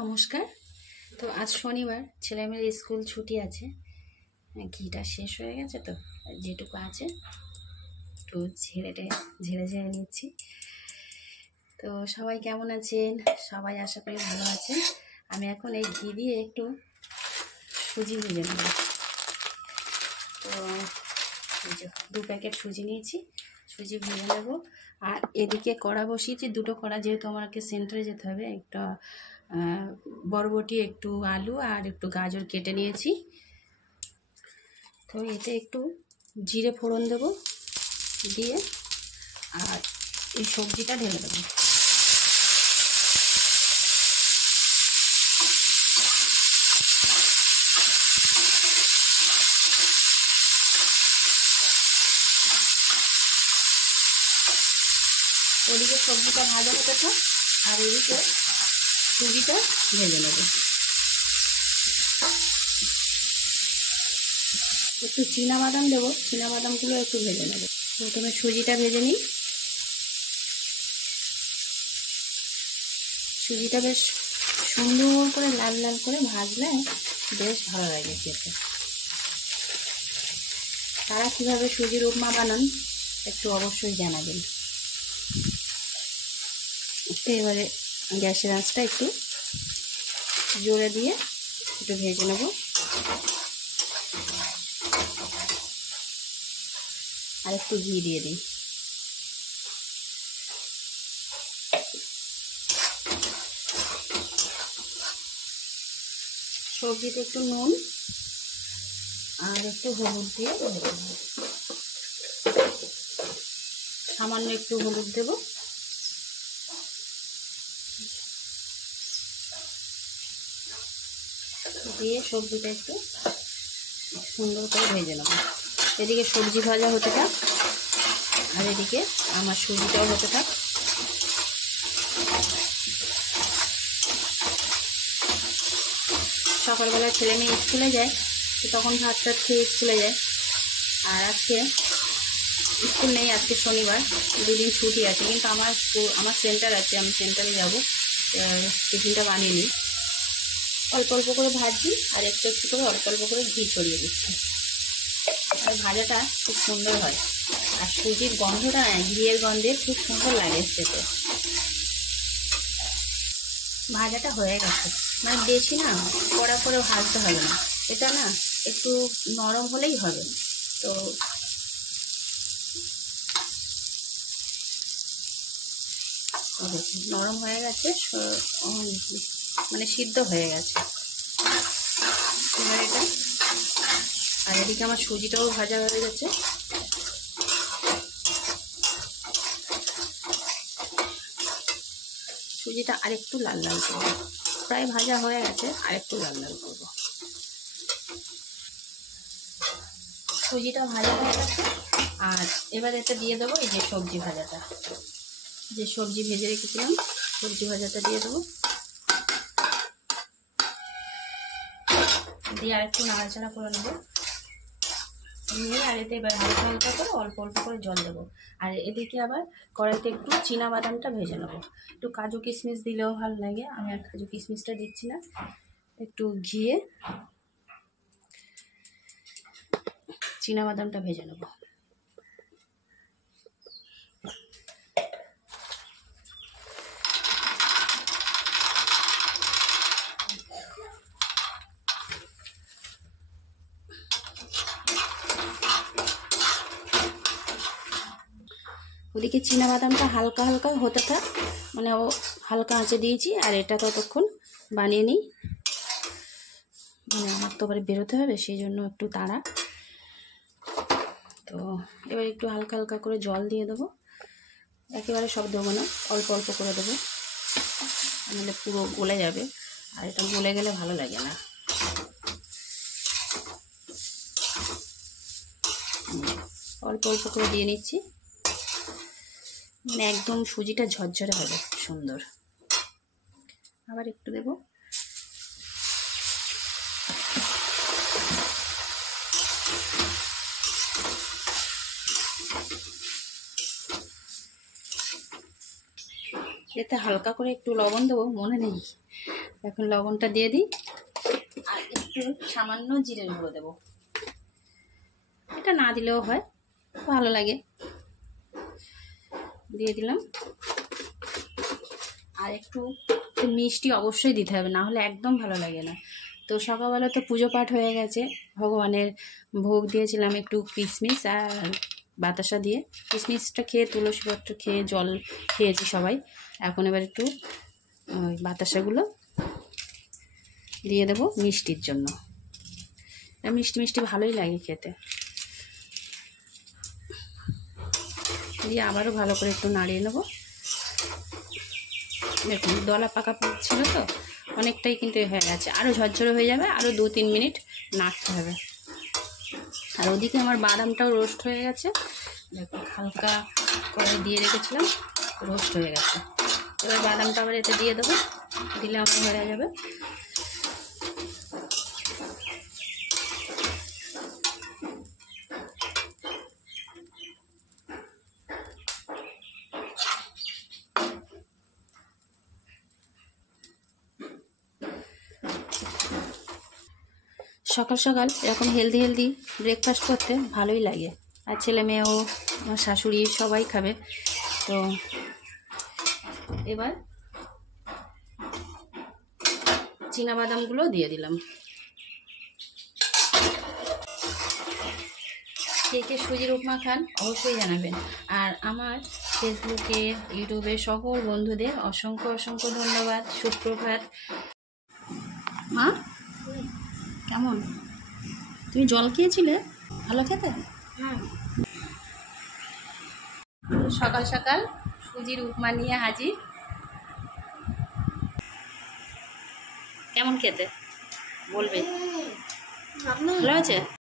নমস্কার। তো আজ শনিবার, ছেলেমেয়ের স্কুল ছুটি আছে। ঘিটা শেষ হয়ে গেছে, তো যেটুকু আছে একটু ঝেড়ে ঝেড়ে নিচ্ছি। তো সবাই কেমন আছেন? সবাই আশা করি ভালো আছেন। আমি এখন এই ঘি দিয়ে একটু সুজি ভেজে নেব। তো এই যে 2 প্যাকেট সুজি নিয়েছি, সুজি ভেজে নেব। আর এদিকে কড়া বসিয়েছি, 2টো কড়া, যেহেতু আমাকে সেন্টারে যেতে হবে। একটা বরবটি, একটু আলু আর একটু গাজর কেটে নিয়েছি। তো এতে একটু জিরে ফোড়ন দেব, দিয়ে আর এই সবজিটা ঢেলে দেবো। ওদিকে সবজিটা ভাজা হতে থাক, আর এদিকে সুজিটা ভেজে নেব। একটু চীনাবাদাম দেবো, চীনাবাদামগুলো একটু ভেজে নেব। প্রথমে সুজিটা ভেজে নিই। সুজিটা বেশ সুন্দর করে লাল লাল করে ভাজলে বেশ ভালো লাগে খেতে। তারা কীভাবে সুজির উপমা বানান একটু অবশ্যই জানাবেন। তো এবারে গ্যাসের আঁচটা একটু জোরে দিয়ে একটু ভেজে নেব। আর একটু ঘি দিয়ে দিই। সবজিতে একটু নুন আর একটু হলুদ দিয়ে সামান্য একটু হলুদ দেব। দিয়ে সবজিটা একটু সুন্দর করে ভেজে নেব। এদিকে সবজি ভাজা হতে থাক, আর এদিকে আমার সুজিটাও হতে থাক। সকালবেলা ছেলে মেয়ে স্কুলে যায়, তো তখন ভাত টাত খেয়ে স্কুলে যায়। আর আজকে স্কুল নেই, আজকে শনিবার, 2 দিন ছুটি আছে। কিন্তু আমার সেন্টার আছে, আমি সেন্টারে যাব। টিফিনটা বানিয়ে নিই। অল্প অল্প করে ভাজছি, আর একটু একটু করে অল্প অল্প করে ঘি ছড়িয়ে দিচ্ছি। আর ভাজাটা খুব সুন্দর হয়, আর সুজির গন্ধটা না, ঘিয়ের গন্ধে খুব সুন্দর লাগে খেতে। ভাজাটা হয়ে গেছে, মানে বেশি না কড়া করে ভাজতে হবে না, এটা না একটু নরম হলেই হবে। তো নরম হয়ে গেছে, মানে সিদ্ধ হয়ে গেছে এবার এটা। আর এদিকে আমার সুজিটাও ভাজা হয়ে গেছে। সুজিটা আরেকটু লাল লাল করবো, প্রায় ভাজা হয়ে গেছে, আরেকটু লাল লাল করবো। সুজিটা ভাজা হয়ে গেছে, আর এবার এটা দিয়ে দেবো এই যে সবজি ভাজাটা, যে সবজি ভেজে রেখেছিলাম, সবজি ভাজাটা দিয়ে দেবো। দিয়ে আর একটু নাড়াচাড়া করে নেবো নিয়ে, আর এতে এবার হালকা হালকা করে অল্প অল্প করে জল দেবো। আর এদিকে আবার কড়াইতে একটু চীনাবাদামটা ভেজে নেবো। একটু কাজু কিশমিশ দিলেও ভালো লাগে, আমি আর কাজু কিশমিশটা দিচ্ছি না। একটু ঘিয়ে চীনাবাদামটা ভেজে নেবো। ওদিকে চীনাবাদামটা হালকা হালকা হতে থাক, মানে ও হালকা আঁচে দিয়েছি। আর এটা ততক্ষণ বানিয়ে নিই, মানে আমার তো এবারে বেরোতে হবে, সেই জন্য একটু তাড়া। তো এবার একটু হালকা হালকা করে জল দিয়ে দেবো, একেবারে সব দেবো না, অল্প অল্প করে দেবো, নাহলে পুরো গলে যাবে, আর এটা গলে গেলে ভালো লাগে না। অল্প অল্প করে দিয়ে নিচ্ছি, মানে একদম সুজিটা ঝরঝরে হবে সুন্দর। আবার একটু দেব। এতে হালকা করে একটু লবণ দেবো, মনে নেই, এখন লবণটা দিয়ে দিই, আর একটু সামান্য জিরের গুঁড়ো দেবো। এটা না দিলেও হয়, ভালো লাগে, দিয়ে দিলাম। আর একটু মিষ্টি অবশ্যই দিতে হবে, না হলে একদম ভালো লাগে না। তো সকালবেলা তো পুজো পাঠ হয়ে গেছে, ভগবানের ভোগ দিয়েছিলাম একটু কিশমিশ আর বাতাসা দিয়ে। কিশমিশটা খেয়ে তুলসী পত্র খেয়ে জল খেয়েছি সবাই। এখন এবার একটু বাতাসাগুলো দিয়ে দেবো মিষ্টির জন্য। মিষ্টি মিষ্টি ভালোই লাগে খেতে। দিয়ে আবারও ভালো করে একটু নাড়িয়ে নেবো। দেখুন দলা পাকা ছিল তো অনেকটাই কিন্তু হয়ে গেছে, আরও ঝরঝরে হয়ে যাবে, আরও 2-3 মিনিট নাড়তে হবে। আর ওদিকে আমার বাদামটাও রোস্ট হয়ে গেছে, দেখুন হালকা করে দিয়ে রেখেছিলাম, রোস্ট হয়ে গেছে। এবার বাদামটা আবার এতে দিয়ে দেবো, দিলে আমার হয়ে যাবে। সকাল সকাল এরকম হেলদি ব্রেকফাস্ট করতে ভালোই লাগে, আর ছেলে মেয়েও আমার শাশুড়ি সবাই খাবে। তো এবার চীনাবাদামগুলো দিয়ে দিলাম। কে কে সুজির উপমা খান অবশ্যই জানাবেন। আর আমার ফেসবুকে ইউটিউবে সকল বন্ধুদের অসংখ্য অসংখ্য ধন্যবাদ। সুপ্রভাত। মা কেমন, তুমি জল খেয়েছিলে? ভালো খেতে? হ্যাঁ। সকাল সকাল সুজির উপমা নিয়ে হাজির। কেমন খেতে বলবে? ভালো আছে?